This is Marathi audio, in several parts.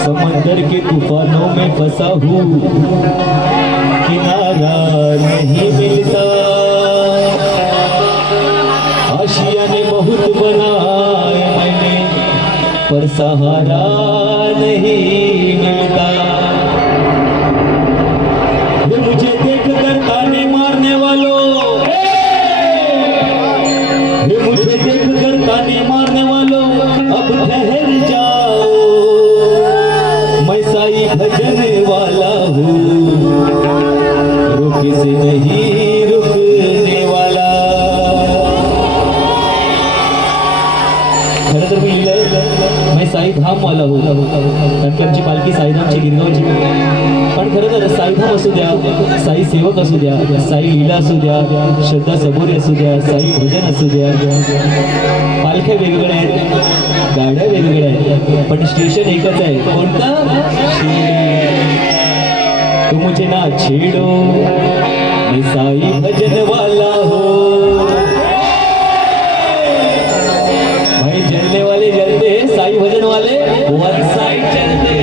समंदर के तूफानों में फंसा हूँ, किनारा नहीं मिलता। आशिया ने बहुत बनाए मैंने, पर सहारा नहीं मिलता। मुझे देख कर ताने मारने वालों, मुझे देख कर ताने मारने वालों, अब ठहर जाओ, मैं साई भजन वाला हूँ, रुक से नहीं रुकने वाला। खरं तर मी लिहिलंय मैं साई धाम वाला हूँ, कारण की आमची पालखी साईधामची गिरगावची, पण खरं तर साईधाम असू द्या, साई सेवक असू द्या, साई लीला असू द्या, श्रद्धा सबोरी असू द्या, साई भजन असू द्या, पालख्या वेगवेगळ्या आहेत, गाड्या वेगवेगळ्या आहेत, पण स्टेशन एकच आहे. कोणतं? तू मुझे ना छेडो, मैं साई भजन वाला हो. भाई जलने वाले जलते, साई भजन वाले वन साइड चलते.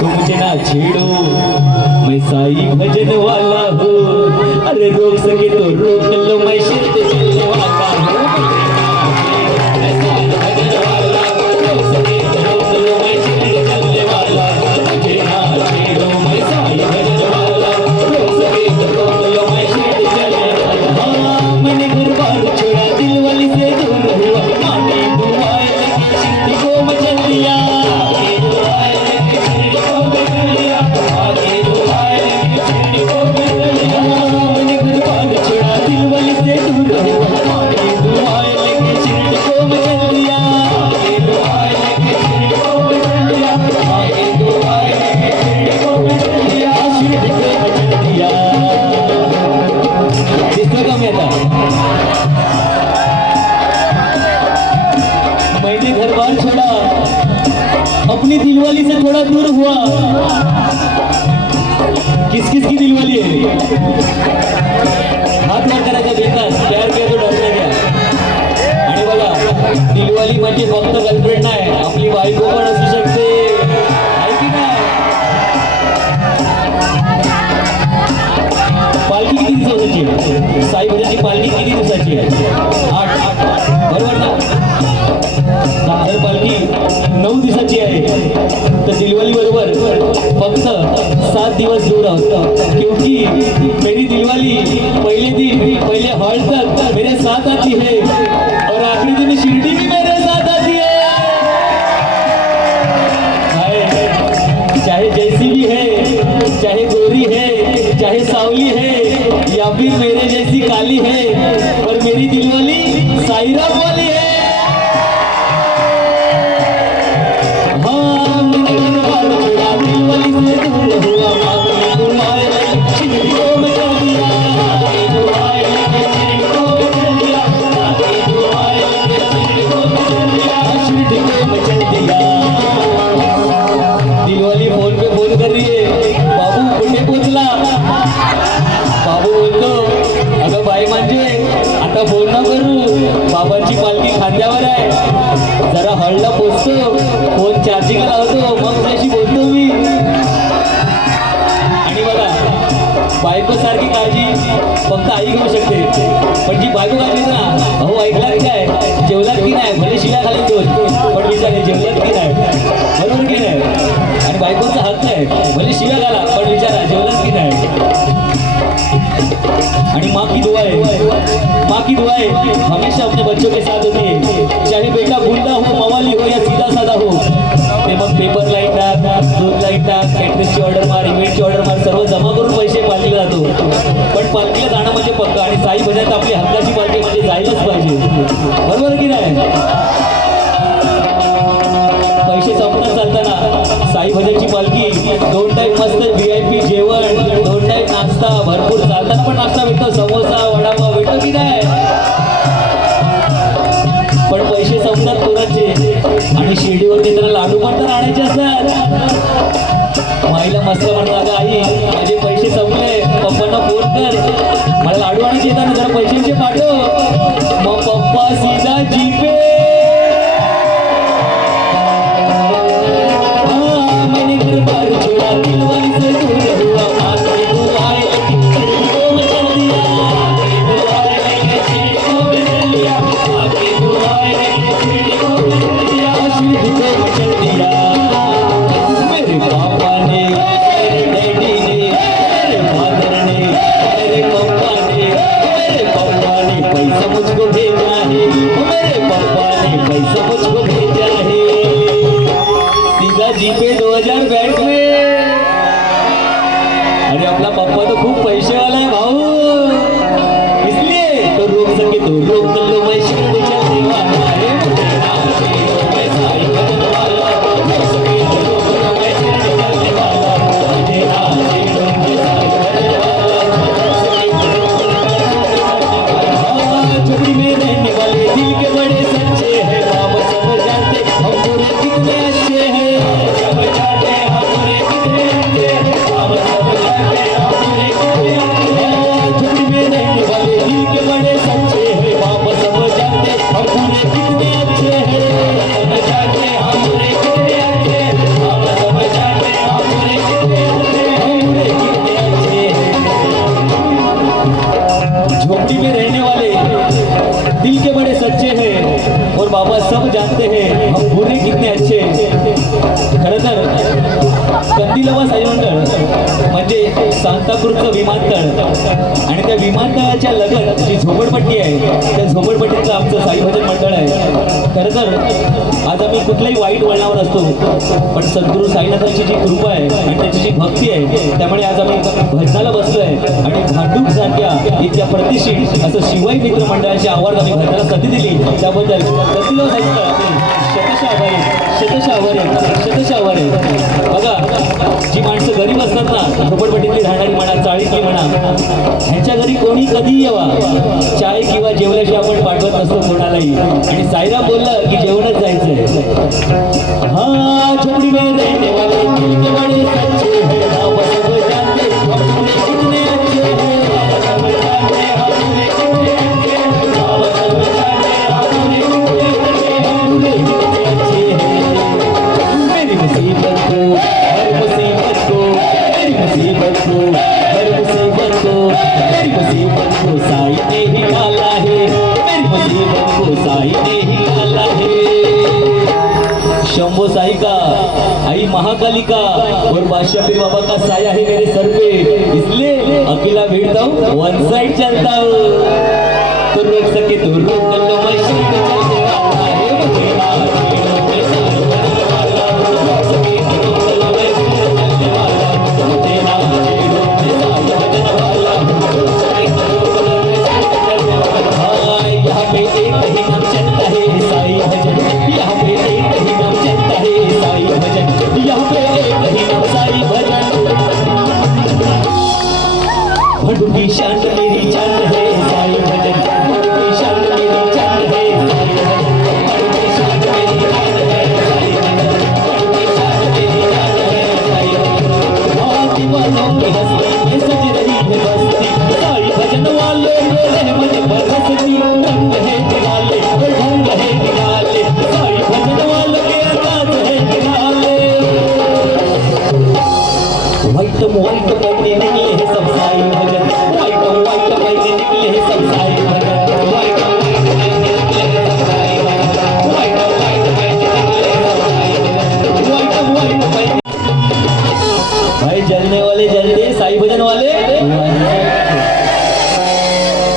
तू मुझे ना छेड़ो, मैं साई भजन वाला हूँ. अरे रोक सके तो रोक लो, मैं शिव चलने वाला हूँ. भजन वाला रोक सके तो रोक लो, मैं शिव चलने वाला हूँ. मुझे ना छेड़ो, मैं साई भजन वाला हूँ. रोक सके तो रोक लो, मैं शिव चलने वाला हूँ. मैंने घर बार छोड़ा, दिल वाली से दूर हुआ, मानी दुआएं लगी, शिव को मचल दिया. मैंने घर बार छोड़ा, अपनी दिलवाली से थोड़ा दूर हुआ. किस किस की दिलवाली है? हात वर करायचा बिंदास, प्यार किया तो डरना क्या. आणि बघा, दिलवाली म्हणजे फक्त गर्लफ्रेंड नाही, आपली बायको पण असू शकते, आहे की नाही. पालखी किती दिवसाची? साई भजनची पालखी किती दिवसाची आहे? 8 बरोबर ना. दादर पालखी 9 दिवसाची आहे, तर दिलवाली बरोबर फक्त 7 दिवस दूर आहोत. क्योंकि मेरी दिलवाली पहले दिन पहले हॉल तक मेरे साथ आती है, और आखिरी दिन शिरडी भी मेरे साथ आती है. चाहे जैसी भी है, चाहे गोरी है, चाहे सावली है, या फिर मेरे जैसी काली है, पर मेरी दिलवाली साईराम वाली है. दिलवाली फोन पे फोन कर रही है, बाबू कुठे पोचला. बाबू बोलतो, अगं बाई म्हणजे आता फोन न करू, बाबांची पालखी खांद्यावर आहे, जरा हॉलला पोचतो, फोन चार्जिंगला लावतो, मग त्याशी बोलतो मी. आणि बघा, बायको सारखी काळजी फक्त आई घेऊ शकते, पण जी बायको काळजी ना, अहो ऐकलात काय, जेवलात की नाही, भले शिला खाली दोन, पण विचारे जेवलात की नाही, बरोबर की नाही. आणि बायकोचा हक्क आहे, भले शिला घाला, पण विचारा जेवलात की नाही. आणि माँ की दुआ है, माँ की दुआ है हमेशा अपने बच्चों के साथ होती है. चाहे बेटा गुंडा हो, मवाली हो, या सीधा साधा हो, ते मग पेपर लाईट टाक, दूध लाईट टाक, कॅटरिंगची ऑर्डर मार, इव्हेंटची ऑर्डर मार, सर्व जमा करून पैसे पालखीला जातो. पण पालखीला जाणं म्हणजे पक्का, आणि साई भजनात आपली हक्काची पालखी म्हणजे जायलाच पाहिजे, बरोबर की नाही. पैसे संपणार चालताना साई भजनची पालखी 2 टाइम मस्त VIP जेवण, 2 टाइम नाश्ता, भरपूर चालताना पण नाश्ता भेटतो, समोसा वडापाव भेटतो की नाही. पण पैसे संपतात पोरांचे, आणि शिर्डीवर देताना लाडू पण तर आणायचे असतात. माईला मस्त म्हणतात, आई माझे पैसे संपले, पप्पांना फोन कर, मला लाडू आणायचे येतात, जरा पैशांचे पाठव. मग पप्पा सीधा जीपे बाबा सब जानते हैं हम बुरे कितने अच्छे. खरं तर कंदिलवा साई मंडळ म्हणजे सांताक्रूजचं विमानतळ आणि त्या विमानतळाच्या लगत जी झोपडपट्टी आहे त्या झोपडपट्टीतलं आमचं साई भजन मंडळ आहे. खरं तर आज आम्ही कुठल्याही वाईट वळणावर असतो पण सद्गुरू साईनाथांची जी कृपा आहे आणि त्याची जी भक्ती आहे त्यामुळे आज आम्ही भजनाला बसलोय आणि भांडूप सारख्या इथल्या प्रतिष्ठित असं शिवाई मित्र मंडळाची आवड आम्ही भजनाला संधी दिली त्याबद्दल कंदिलवा साई मंडळ शतशः आभारी शतशः आभारी शतशः आभारी. बघा जी माणसं गरीब असतात ना झोपडपट्टीतली राहणारी म्हणा चाळीतली म्हणा ह्यांच्या घरी कोणी कधी यावा चाय किंवा जेवल्याशिवाय आपण पाठवत नसतो कोणालाही आणि साईराम बोललं की जेवणच जायचंय. हा झोपडी में रहने वाले दिल के बड़े सच्चे हैं हम सब जानते हम कितने अच्छे हैं हम सब जानते हम कितने अच्छे हैं हम सब जानते हम कितने अच्छे हैं. मेरी मुसीबत को हर मुसीबत को मेरी मुसीबत को हर मुसीबत को मेरी मुसीबत को साई ने ही डाला है मेरी मुसीबत को साई ने ही डाला है. शंभो साई का आई महाकालिका और बादशाह पीर बाबा का साया है मेरे सर पे इसलिए अकेला भिड़ता हूँ वन साइड चलता हूँ तो रोक सके तो रोक लो मैं शिव चलने वाला है मेरा हीरो के साथ बनने वाला रोक सके तो रोक लो मैं शिव चलने वाला तेरा हीरो के साथ बनने वाला रोक सके तो रोक लो मैं शिव चलने वाला. हाँ यहाँ पे एक ही नाम चलता है साई भजन यहाँ पे एक ही नाम चलता है साई भजन यहाँ पे एक ही नाम साई भजन. भंडू की शान मेरी जान है साई भजन भंडू की शान मेरी जान है साई भजन भंडू की शान मेरी जान है साई भजन भंडू की शान मेरी जान है साई भजन. हाँ दीवानों की हस्ती में सज रही है बस्ती साई भजन वालों को रहमत बरसती रंग है निराले ढंग है निराले साई भजन वालों के अंदाज है निराले. व्हाइट पहने निकले हैं सब साई भजन व्हाइट पहने निकले हैं सब साई भजन व्हाइट पहने निकले हैं सब साई भजन व्हाइट पहने निकले हैं सब साई भजन व्हाइट पहने. भाई जलने वाले जलते साई भजन वाले.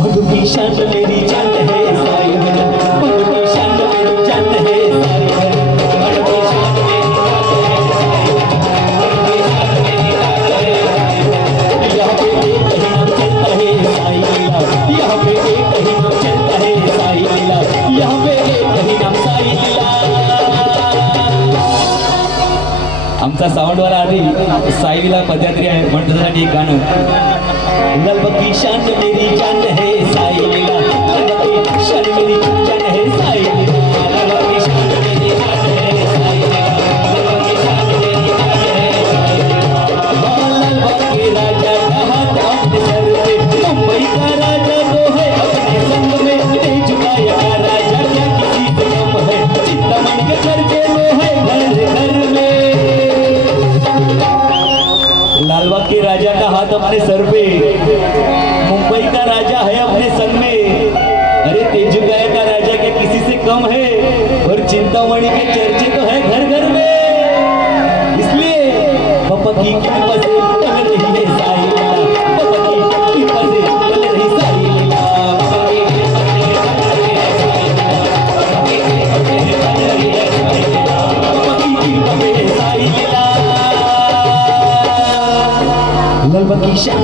भंडू की शान मेरी जान है साई भजन भंडू की शान मेरी जान है साई भजन भंडू की शान मेरी जान है साई भजन भंडू की शान मेरी जान है साई भजन. यहाँ पे एक ही नाम चलता है साई लीला यहाँ पे एक ही नाम चलता है साई लीला यहाँ पे एक ही नाम साई लीला. आमचा साऊंडवाला आधी साईला पदयात्री आहे म्हणून त्यासाठी एक गाणं. ललबकी शान मेरी जान है साई लीला ललबकी शान मेरी जान है साई लीला ललबकी शान मेरी जान है साई लीला ललबकी शान मेरी जान है साई लीला. ललबकी राजा कहा था अपने सर पे मुंबई का राजा वो है अपने संग में ले झुकाया का राजा क्या किसी से कम है चिंतामण के चर्चे वो है घर घर में. लालबाग के राजा का हाथ अपने सर पे मुंबई का राजा है अपने संग में अरे तेजुगाया का राजा क्या किसी से कम है और चिंतामणि के चर्चे तो है घर घर में. इसलिए पापा की कृपा से पल रही है साई लीला पापा की कृपा से पल रही साई लीला पापा की कृपा से पल रही है साई लीला पापा की कृपा से पल रही है साई लीला पापा की कृपा से साई लीला. ललबकी शान